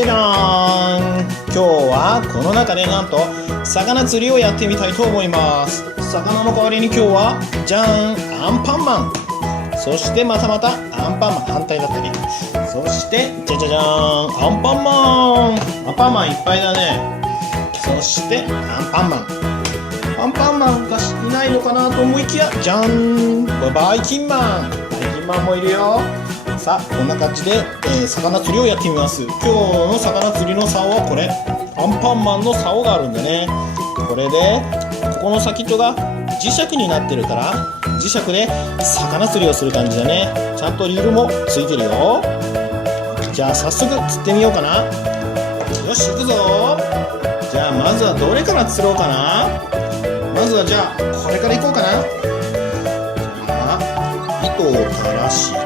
じゃじゃーん。今日はこの中でなんと魚釣りをやってみたいと思います。魚の代わりに今日はじゃーん、アンパンマン。そしてまたアンパンマン、反対だったね。そしてじゃじゃじゃーん、アンパンマン。アンパンマンいっぱいだね。そしてアンパンマンがいないのかなと思いきや、じゃん、バイキンマンもいるよ。さあ、こんな感じで、魚釣りをやってみます。今日の魚釣りの竿はこれ、アンパンマンの竿があるんだね。これでここの先っちょが磁石になってるから、磁石で魚釣りをする感じだね。ちゃんとリールもついてるよ。じゃあ早速釣ってみようかな。よし、行くぞ。じゃあまずはどれから釣ろうかな。まずはじゃあこれから行こうかな。じゃあ糸を垂らして、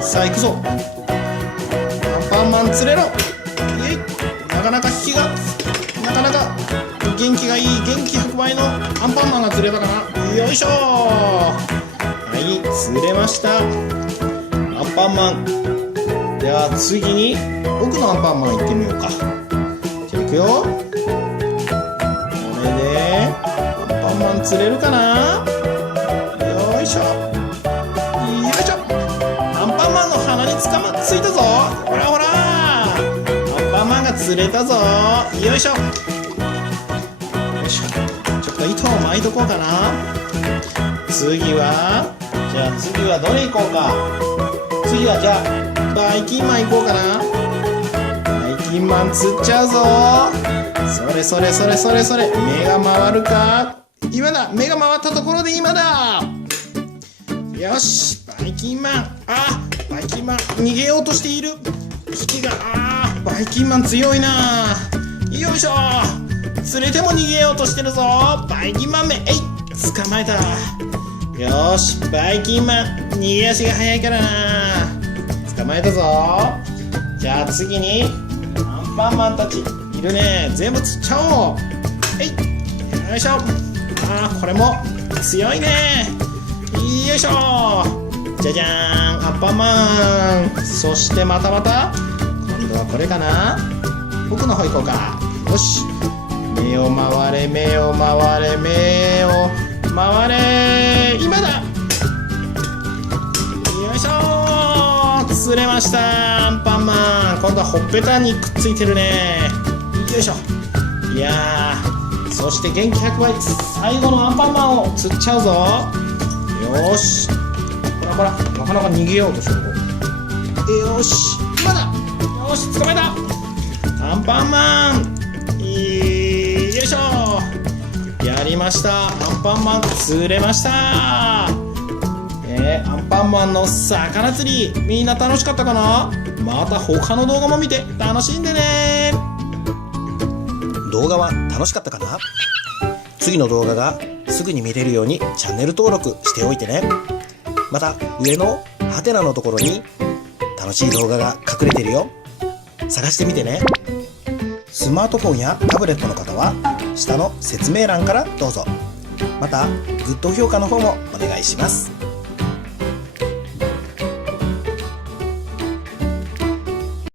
さあ行くぞ。アンパンマン釣れろ。イエイ。なかなか元気がいい、元気100倍のアンパンマンが釣れたかな。よいしょー。はい、釣れました、アンパンマン。では次に僕のアンパンマン行ってみようか。じゃあ行くよ。これでアンパンマン釣れるかな。よいしょ。アンパンマンの鼻についたぞ。ほらほら、アンパンマンが釣れたぞ。よいしょ。ちょっと糸を巻いとこうかな。次はどれ行こうか。次はじゃあバイキンマン行こうかな。バイキンマン釣っちゃうぞ。それ目が回るか。今だ。目が回ったところで今だ。よし、バイキンマン逃げようとしている。引きがバイキンマン強いな。よいしょ。釣れても逃げようとしてるぞ。バイキンマンめ、捕まえた。よし、バイキンマン逃げ足が速いからな。捕まえたぞ。じゃあ次にアンパンマンたちいるね。全部釣っちゃおう。よいしょ。これも強いね。よいしょ。じゃじゃーん、アンパンマン。そしてまた今度はこれかな。僕の方行こうか。よし、目を回れ、今だ。よいしょ。釣れました、アンパンマン。今度はほっぺたにくっついてるね。よいしょ。いやー、そして元気100倍、最後のアンパンマンを釣っちゃうぞ。よし、ほらなかなか逃げようとしてる。よし、今だ。よし、捕まえた。アンパンマン。よいしょ。やりました。アンパンマン釣れました。アンパンマンの魚釣り、みんな楽しかったかな。また他の動画も見て楽しんでね。動画は楽しかったかな。次の動画がすぐに見れるようにチャンネル登録しておいてね。また上のハテナのところに楽しい動画が隠れてるよ。探してみてね。スマートフォンやタブレットの方は下の説明欄からどうぞ。またグッド評価の方もお願いします。